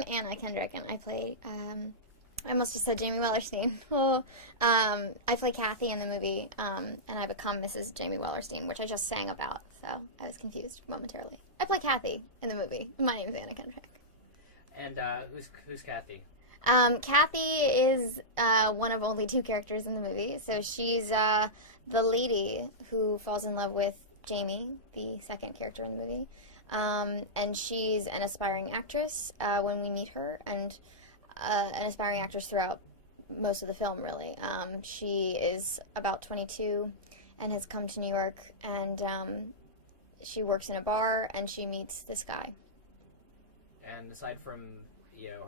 I'm Anna Kendrick, and I play, I almost just said Jamie Wellerstein. Oh, I play Kathy in the movie, and I become Mrs. Jamie Wellerstein, which I just sang about, so I was confused momentarily. I play Kathy in the movie. My name is Anna Kendrick. And who's Kathy? Kathy is one of only two characters in the movie, so she's the lady who falls in love with Jamie, the second character in the movie. And she's an aspiring actress when we meet her, and an aspiring actress throughout most of the film, really. She is about 22 and has come to New York, and she works in a bar, and she meets this guy. And aside from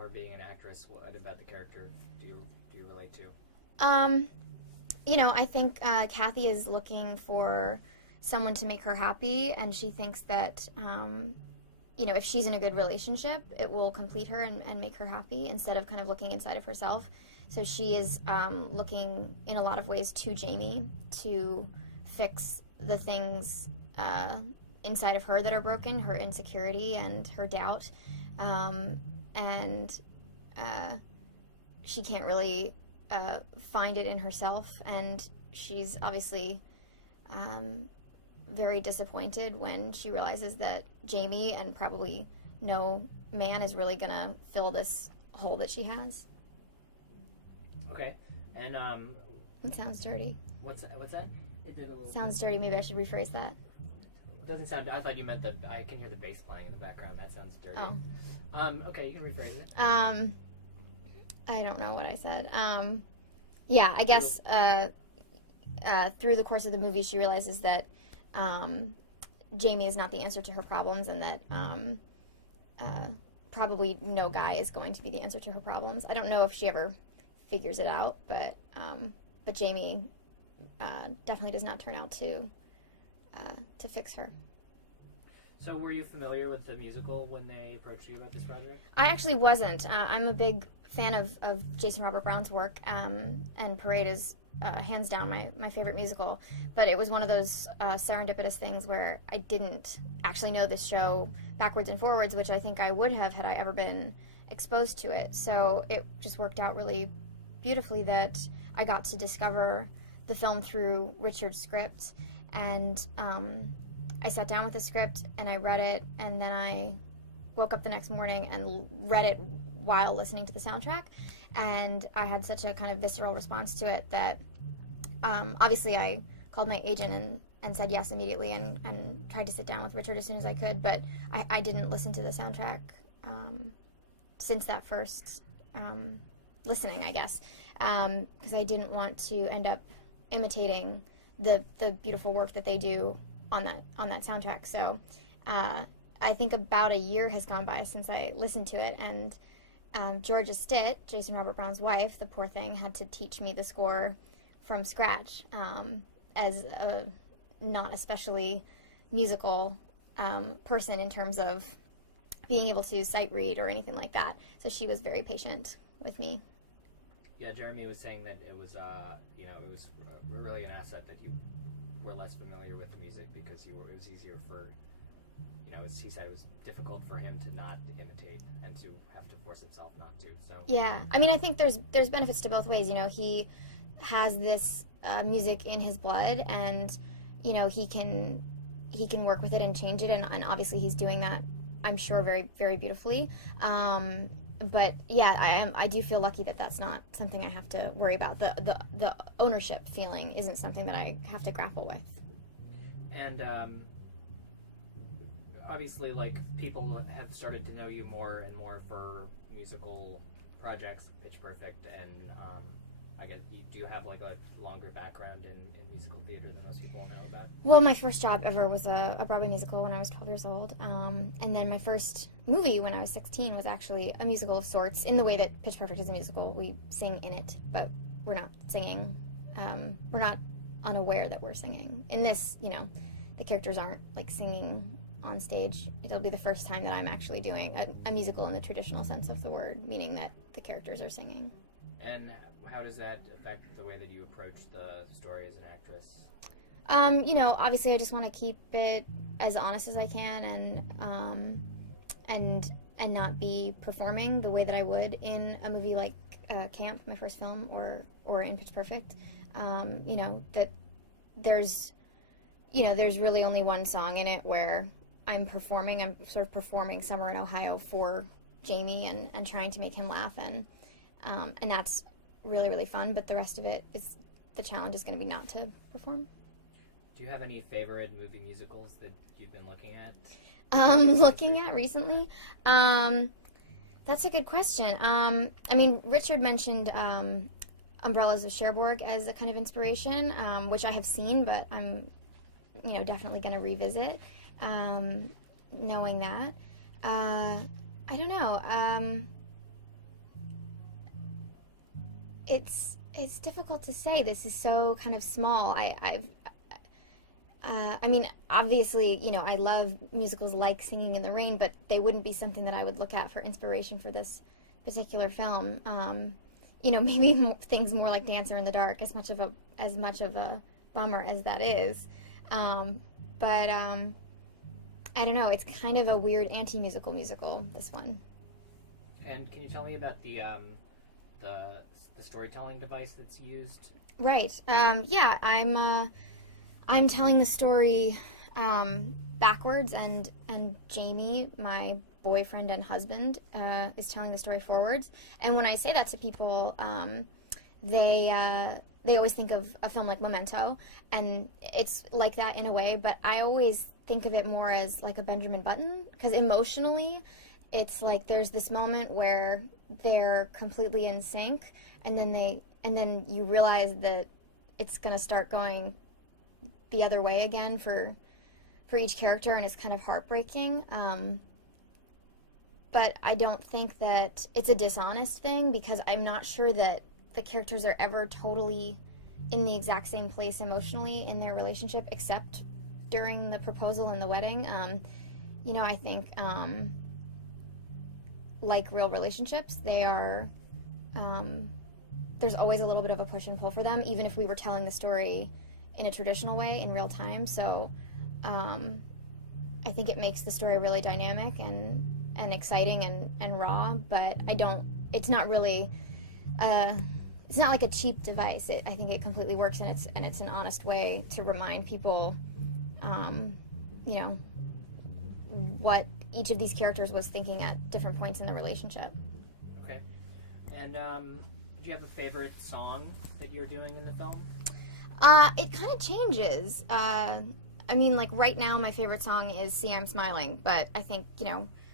her being an actress, what about the character do you relate to? I think Kathy is looking for someone to make her happy, and she thinks that, if she's in a good relationship, it will complete her and make her happy instead of kind of looking inside of herself. So she is looking in a lot of ways to Jamie to fix the things inside of her that are broken, her insecurity and her doubt. And she can't really find it in herself, and she's obviously very disappointed when she realizes that Jamie, and probably no man, is really going to fill this hole that she has. Okay. And it sounds dirty. What's that? It did a little sounds dirty. Maybe I should rephrase that. It doesn't sound. I thought you meant that. I can hear the bass playing in the background. That sounds dirty. Oh. Okay, you can rephrase it. I don't know what I said. Yeah, I guess through the course of the movie, she realizes that Jamie is not the answer to her problems, and that probably no guy is going to be the answer to her problems. I don't know if she ever figures it out, but Jamie definitely does not turn out to fix her. So were you familiar with the musical when they approached you about this project? I actually wasn't. I'm a big fan of Jason Robert Brown's work, and Parade is hands down my favorite musical. But it was one of those serendipitous things where I didn't actually know this show backwards and forwards, which I think I would have had I ever been exposed to it. So it just worked out really beautifully that I got to discover the film through Richard's script, and I sat down with the script and I read it, and then I woke up the next morning and read it while listening to the soundtrack, and I had such a kind of visceral response to it that obviously I called my agent and said yes immediately, and tried to sit down with Richard as soon as I could, but I didn't listen to the soundtrack since that first listening, I guess, because I didn't want to end up imitating the beautiful work that they do on that soundtrack. So I think about a year has gone by since I listened to it, and Georgia Stitt, Jason Robert Brown's wife, the poor thing, had to teach me the score from scratch as a not especially musical person in terms of being able to sight read or anything like that. So she was very patient with me. Yeah, Jeremy was saying that it was, it was really an asset that you were less familiar with the music because it was easier for, he said it was difficult for him to not imitate and to have to force himself not to. So yeah, I mean, I think there's benefits to both ways. He has this music in his blood, and he can work with it and change it, and obviously he's doing that, I'm sure, very, very beautifully. But yeah, I do feel lucky that that's not something I have to worry about. The ownership feeling isn't something that I have to grapple with. And obviously, people have started to know you more and more for musical projects, Pitch Perfect, and I guess do you have a longer background in musical theater than most people know about? Well, my first job ever was a Broadway musical when I was 12 years old, and then my first movie when I was 16 was actually a musical of sorts, in the way that Pitch Perfect is a musical. We sing in it, but we're not singing. We're not unaware that we're singing. In this, the characters aren't singing on stage. It'll be the first time that I'm actually doing a musical in the traditional sense of the word, meaning that the characters are singing. And how does that affect the way that you approach the story as an actress? Obviously I just want to keep it as honest as I can, and and not be performing the way that I would in a movie like Camp, my first film, or in Pitch Perfect. That there's there's really only one song in it where I'm sort of performing Summer in Ohio for Jamie and trying to make him laugh, and that's really, really fun, but the rest of it is, the challenge is going to be not to perform. Do you have any favorite movie musicals that you've been looking at? Looking at recently? That's a good question. I mean, Richard mentioned Umbrellas of Cherbourg as a kind of inspiration, which I have seen, but I'm, definitely going to revisit, knowing that. I don't know. It's difficult to say. This is so kind of small. I mean, obviously, I love musicals like Singing in the Rain, but they wouldn't be something that I would look at for inspiration for this particular film. Maybe things more like Dancer in the Dark, as much of a bummer as that is. But I don't know. It's kind of a weird anti-musical musical, this one. And can you tell me about the storytelling device that's used? Right. Yeah, I'm telling the story backwards, and Jamie, my boyfriend and husband, is telling the story forwards. And when I say that to people, they always think of a film like Memento, and it's like that in a way, but I always think of it more as like a Benjamin Button, because emotionally, it's like there's this moment where they're completely in sync, and then you realize that it's going to start going the other way again for each character, and it's kind of heartbreaking. But I don't think that it's a dishonest thing, because I'm not sure that the characters are ever totally in the exact same place emotionally in their relationship, except during the proposal and the wedding. I think like real relationships, they are, there's always a little bit of a push and pull for them, even if we were telling the story in a traditional way in real time. So I think it makes the story really dynamic and exciting and raw, but it's not really, it's not like a cheap device. I think it completely works, and it's an honest way to remind people, what each of these characters was thinking at different points in the relationship. Okay. And do you have a favorite song that you're doing in the film? It kind of changes. I mean, like right now, my favorite song is "See I'm Smiling," but I think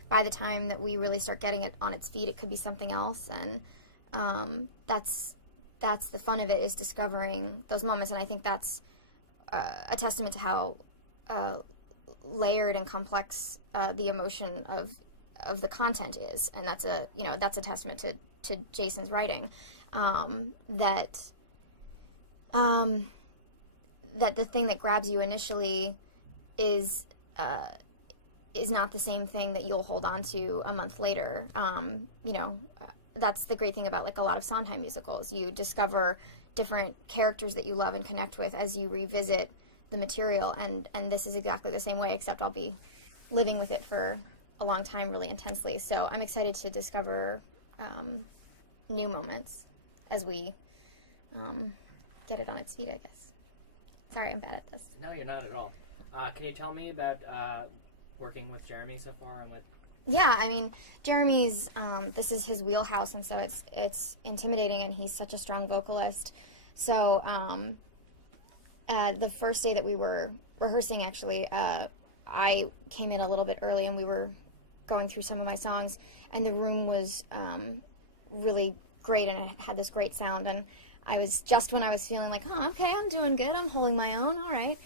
by the time that we really start getting it on its feet, it could be something else, and that's the fun of it, is discovering those moments, and I think that's a testament to how layered and complex the emotion of the content is, and that's a testament to Jason's writing, that the thing that grabs you initially is not the same thing that you'll hold on to a month later. That's the great thing about like a lot of Sondheim musicals. You discover different characters that you love and connect with as you revisit the material, and this is exactly the same way, except I'll be living with it for a long time really intensely. So I'm excited to discover new moments as we get it on its feet, I guess. Sorry, I'm bad at this. No, you're not at all. Can you tell me about working with Jeremy so far, and what? Yeah, I mean, Jeremy's, this is his wheelhouse, and so it's intimidating, and he's such a strong vocalist. So the first day that we were rehearsing, actually, I came in a little bit early, and we were going through some of my songs, and the room was really great, and it had this great sound, and I was just when I was feeling like, oh, okay, I'm doing good, I'm holding my own, all right.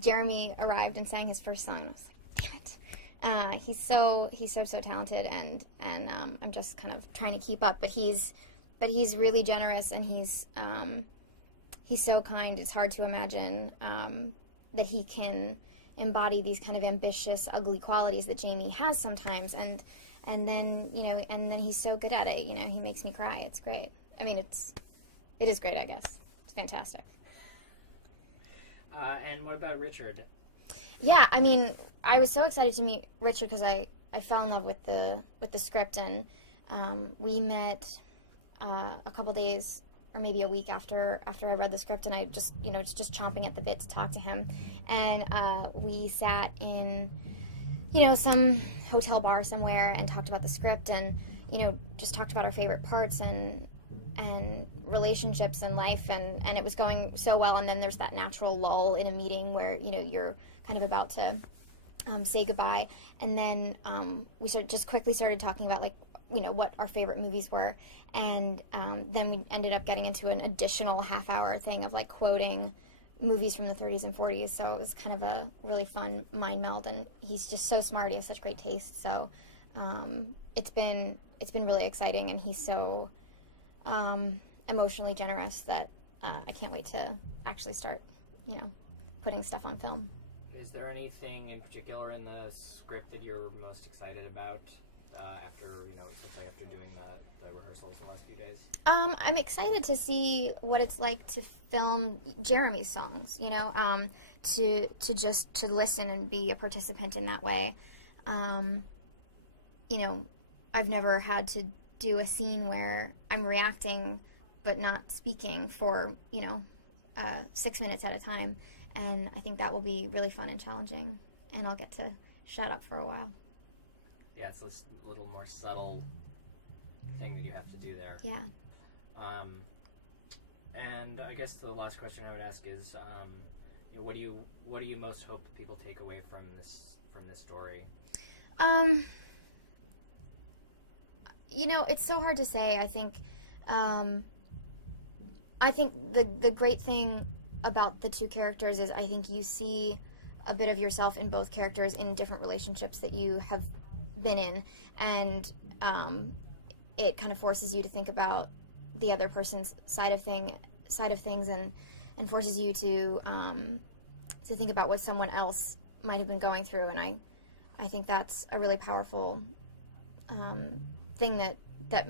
Jeremy arrived and sang his first song, and I was like, damn it. He's so talented, and I'm just kind of trying to keep up. But he's really generous, and he's so kind. It's hard to imagine that he can embody these kind of ambitious, ugly qualities that Jamie has sometimes, and then he's so good at it. He makes me cry. It's great. I mean, it is great, I guess. It's fantastic. And what about Richard? Yeah, I mean, I was so excited to meet Richard because I I fell in love with the script, and we met a couple days or maybe a week after I read the script, and I just just chomping at the bit to talk to him, and we sat in some hotel bar somewhere and talked about the script, and just talked about our favorite parts and relationships and life, and it was going so well. And then there's that natural lull in a meeting where you're kind of about to say goodbye, and then we just quickly started talking about what our favorite movies were, and then we ended up getting into an additional half-hour thing of quoting movies from the 30s and 40s. So it was kind of a really fun mind meld, and he's just so smart. He has such great taste. So it's been really exciting, and he's so emotionally generous that I can't wait to actually start putting stuff on film. Is there anything in particular in the script that you're most excited about after doing the rehearsals the last few days? I'm excited to see what it's like to film Jeremy's songs, to listen and be a participant in that way. I've never had to do a scene where I'm reacting but not speaking for, 6 minutes at a time, and I think that will be really fun and challenging, and I'll get to shut up for a while. Yeah, it's a little more subtle thing that you have to do there. Yeah. And I guess the last question I would ask is, what do you most hope people take away from this story? It's so hard to say. I think the great thing about the two characters is I think you see a bit of yourself in both characters in different relationships that you have been in, and it kind of forces you to think about the other person's side of things, and forces you to think about what someone else might have been going through. And I think that's a really powerful thing that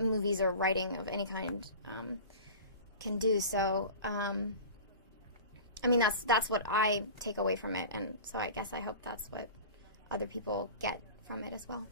movies or writing of any kind can do. So that's what I take away from it, and so I guess I hope that's what other people get from it as well.